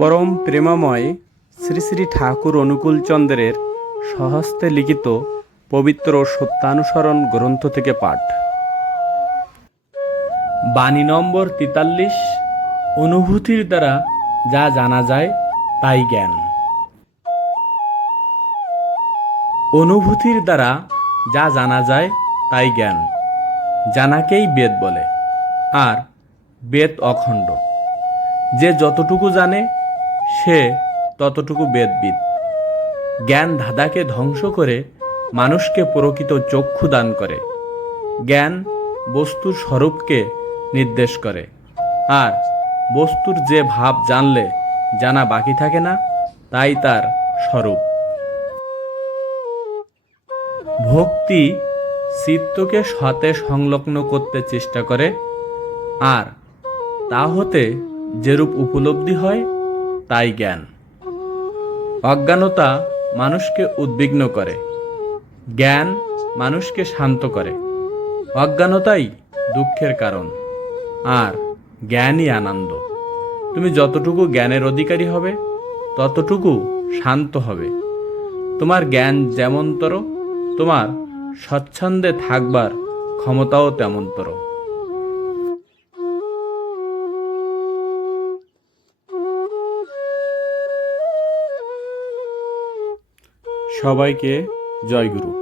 পরম প্রেমময় শ্রী শ্রী ঠাকুর অনুকূল চন্দ্রের স্বহস্তে লিখিত পবিত্র সত্যানুসরণ গ্রন্থ থেকে পাঠ। বাণী নম্বর তেতাল্লিশ, অনুভূতির দ্বারা যা জানা যায় তাই জ্ঞান। অনুভূতির দ্বারা যা জানা যায় তাই জ্ঞান, জানাকেই বেদ বলে। আর বেদ অখণ্ড। যে যতটুকু জানে সে ততটুকু বেদবিদ। জ্ঞান ধাঁধাকে ধ্বংস করে মানুষকে প্রকৃত চক্ষু দান করে। জ্ঞান বস্তুর স্বরূপকে নির্দেশ করে। আর বস্তুর যে ভাব জানলে জানা বাকি থাকে না, তাই তার স্বরূপ। ভক্তি চিত্তকে সতে সংলগ্ন করতে চেষ্টা করে, আর তা হতে যেরূপ উপলব্ধি হয় তাই জ্ঞান। অজ্ঞানতা মানুষকে উদ্বিগ্ন করে। জ্ঞান মানুষকে শান্ত করে। অজ্ঞানতাই দুঃখের কারণ। আর জ্ঞানই আনন্দ। তুমি যতটুকু জ্ঞানের অধিকারী হবে, ততটুকু শান্ত হবে। তোমার জ্ঞান যেমনতর, তোমার স্বচ্ছন্দে থাকবার ক্ষমতাও তেমনতর। সবাইকে জয়গুরু।